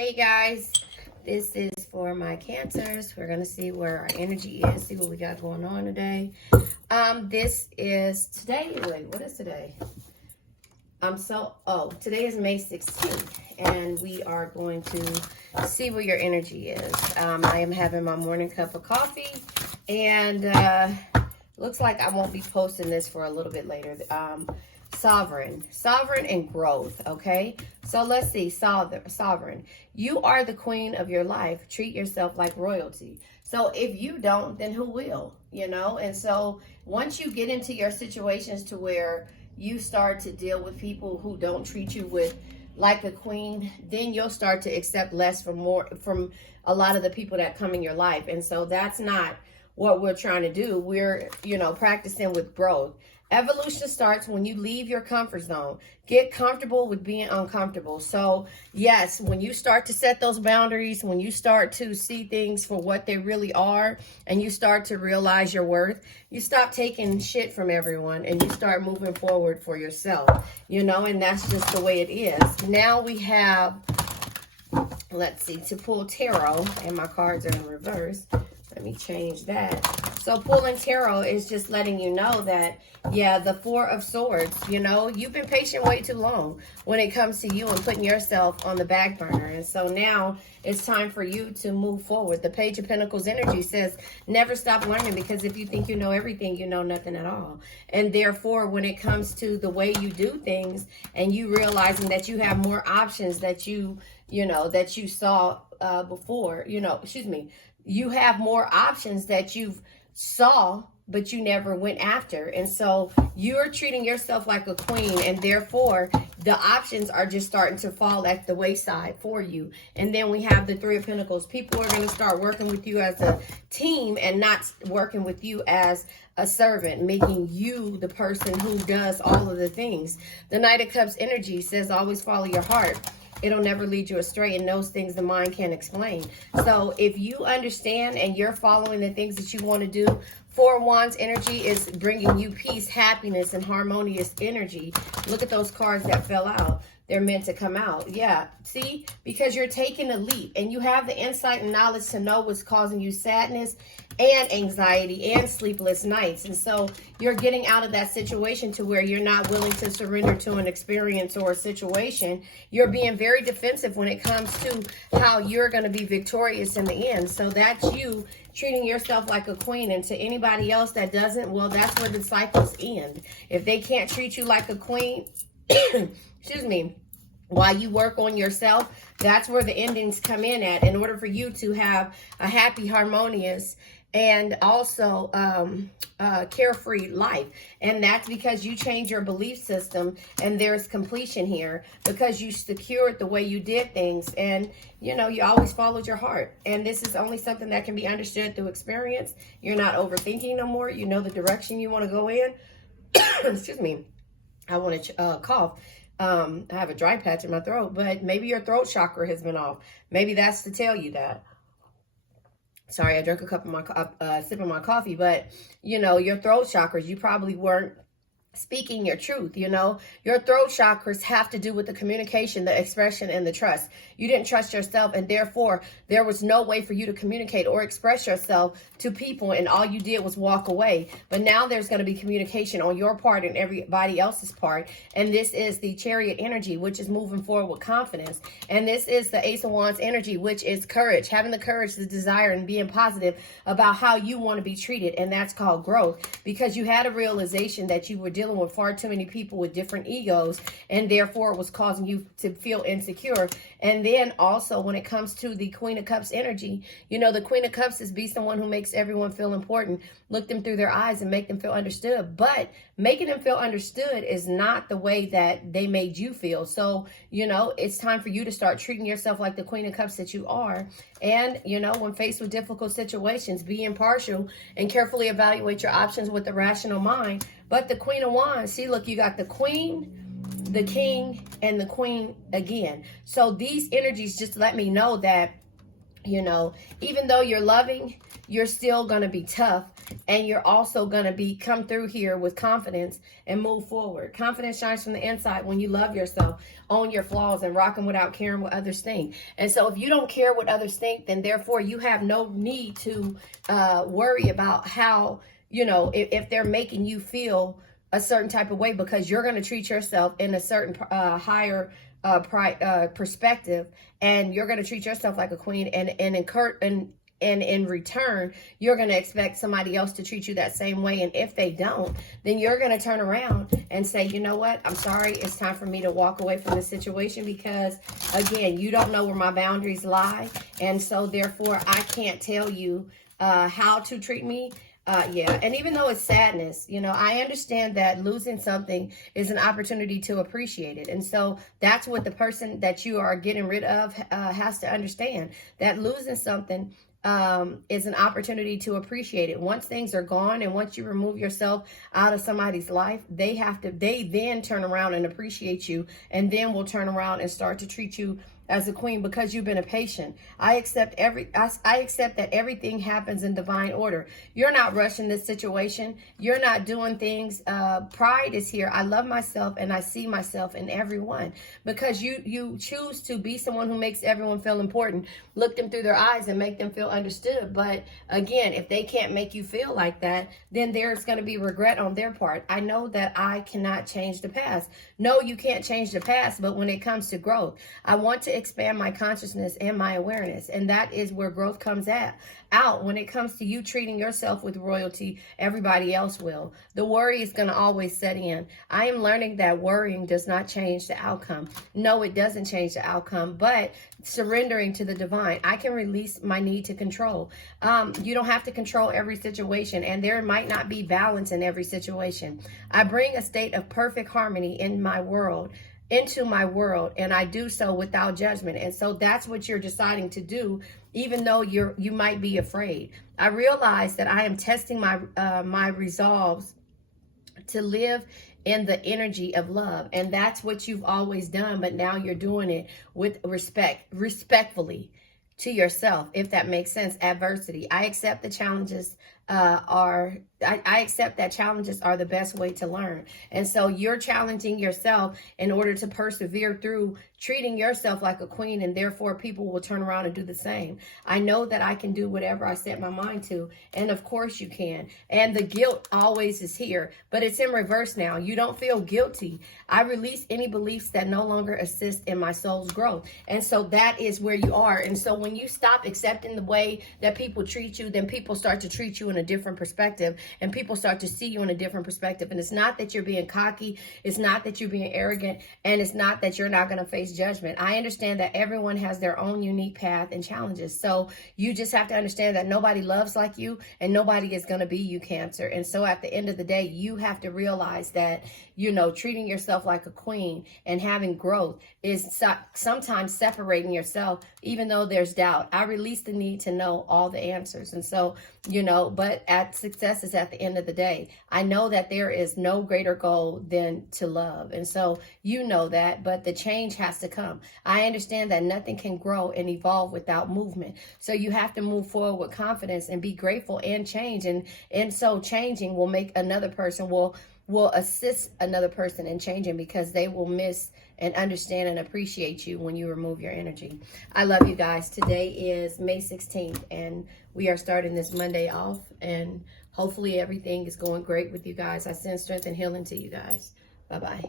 Hey guys, this is for my Cancers. We're going to see where our energy is, see what we got going on today. This is today. Wait, what is today? Today is May 16th, and we are going to see where your energy is. I am having my morning cup of coffee, and looks like I won't be posting this for a little bit later. Sovereign and growth. Okay, so let's see. Sovereign, you are the queen of your life. Treat yourself like royalty. So if you don't, then who will? And so once you get into your situations to where you start to deal with people who don't treat you like a queen, then you'll start to accept less from a lot of the people that come in your life. And so that's not what we're trying to do. We're practicing with growth. Evolution starts when you leave your comfort zone. Get comfortable with being uncomfortable. So yes, when you start to set those boundaries, when you start to see things for what they really are, and you start to realize your worth, you stop taking shit from everyone and you start moving forward for yourself, and that's just the way it is. Now we have, let's see, to pull tarot, and my cards are in reverse. Let me change that. So pulling tarot is just letting you know that, the Four of Swords, you've been patient way too long when it comes to you and putting yourself on the back burner. And so now it's time for you to move forward. The Page of Pentacles energy says, never stop learning, because if you think you know everything, you know nothing at all. And therefore, when it comes to the way you do things and you realizing that you have more options that you saw before, you have more options that you've saw, but you never went after. And so you're treating yourself like a queen, and therefore the options are just starting to fall at the wayside for you. And then we have the Three of Pentacles. People are going to start working with you as a team and not working with you as a servant, making you the person who does all of the things. The Knight of Cups energy says, always follow your heart. It'll never lead you astray, and those things the mind can't explain. So if you understand and you're following the things that you want to do, Four of Wands energy is bringing you peace, happiness, and harmonious energy. Look at those cards that fell out. They're meant to come out. Yeah, see? Because you're taking a leap and you have the insight and knowledge to know what's causing you sadness and anxiety and sleepless nights. And so you're getting out of that situation to where you're not willing to surrender to an experience or a situation. You're being very defensive when it comes to how you're going to be victorious in the end. So that's you treating yourself like a queen. And to anybody else that doesn't, well, that's where the cycles end. If they can't treat you like a queen, excuse me, while you work on yourself, that's where the endings come in order for you to have a happy, harmonious, and also carefree life. And that's because you change your belief system, and there's completion here because you secured the way you did things, and you always followed your heart. And this is only something that can be understood through experience. You're not overthinking no more. You know the direction you want to go in. Excuse me, I want to cough. I have a dry patch in my throat, but maybe your throat chakra has been off. Maybe that's to tell you that. Sorry, I drank a sip of my coffee, but your throat chakras, you probably weren't speaking your truth. Your throat chakras have to do with the communication, the expression, and the trust. You didn't trust yourself, and therefore there was no way for you to communicate or express yourself to people, and all you did was walk away. But now there's going to be communication on your part and everybody else's part, and this is the Chariot energy, which is moving forward with confidence. And this is the Ace of Wands energy, which is courage, having the courage, the desire, and being positive about how you want to be treated. And that's called growth, because you had a realization that you were dealing with far too many people with different egos, and therefore it was causing you to feel insecure. And then also when it comes to the Queen of Cups energy, the Queen of Cups is be someone who makes everyone feel important, look them through their eyes and make them feel understood. But making them feel understood is not the way that they made you feel. So it's time for you to start treating yourself like the Queen of Cups that you are. And when faced with difficult situations, be impartial and carefully evaluate your options with a rational mind. But the Queen of Wands, see, look, you got the Queen, the King, and the Queen again. So these energies just let me know that You know, even though you're loving, you're still going to be tough, and you're also going to come through here with confidence and move forward. Confidence shines from the inside when you love yourself, own your flaws, and rock them without caring what others think. And so if you don't care what others think, then therefore you have no need to worry about how, you know, if they're making you feel a certain type of way, because you're going to treat yourself in a certain higher perspective, and you're going to treat yourself like a queen, and in return, you're going to expect somebody else to treat you that same way. And if they don't, then you're going to turn around and say, you know what? I'm sorry. It's time for me to walk away from this situation, because again, you don't know where my boundaries lie. And so therefore I can't tell you how to treat me. Yeah. And even though it's sadness, you know, I understand that losing something is an opportunity to appreciate it. And so that's what the person that you are getting rid of has to understand, that losing something is an opportunity to appreciate it. Once things are gone, and once you remove yourself out of somebody's life, they then turn around and appreciate you, and then will turn around and start to treat you as a queen, because you've been a patient. I accept that everything happens in divine order. You're not rushing this situation. You're not doing things. Pride is here. I love myself, and I see myself in everyone, because you choose to be someone who makes everyone feel important. Look them through their eyes and make them feel understood. But again, if they can't make you feel like that, then there's going to be regret on their part. I know that I cannot change the past. No, you can't change the past. But when it comes to growth, I want to expand my consciousness and my awareness. And that is where growth comes out. When it comes to you treating yourself with royalty, everybody else will. The worry is going to always set in. I am learning that worrying does not change the outcome. No, it doesn't change the outcome, but surrendering to the divine, I can release my need to control. You don't have to control every situation, and there might not be balance in every situation. I bring a state of perfect harmony into my world, and I do so without judgment. And so that's what you're deciding to do, even though you might be afraid. I realize that I am testing my resolves to live in the energy of love, and that's what you've always done, but now you're doing it with respectfully to yourself, if that makes sense. Adversity. I accept the challenges I accept that challenges are the best way to learn. And so you're challenging yourself in order to persevere through treating yourself like a queen, and therefore people will turn around and do the same. I know that I can do whatever I set my mind to, and of course you can. And the guilt always is here, but it's in reverse now. You don't feel guilty. I release any beliefs that no longer assist in my soul's growth. And so that is where you are. And so when you stop accepting the way that people treat you, then people start to treat you in a different perspective, and people start to see you in a different perspective. And it's not that you're being cocky, it's not that you're being arrogant, and it's not that you're not going to face judgment. I understand that everyone has their own unique path and challenges. So you just have to understand that nobody loves like you, and nobody is going to be you, Cancer. And so at the end of the day, you have to realize that, you know, treating yourself like a queen and having growth is sometimes separating yourself, even though there's doubt. I release the need to know all the answers. And so, you know, but success is at the end of the day. I know that there is no greater goal than to love. And so you know that, but the change has to come. I understand that nothing can grow and evolve without movement. So you have to move forward with confidence and be grateful and change. And so changing will make another person will assist another person in changing, because they will miss and understand and appreciate you when you remove your energy. I love you guys. Today is May 16th, and we are starting this Monday off, and hopefully everything is going great with you guys. I send strength and healing to you guys. Bye-bye.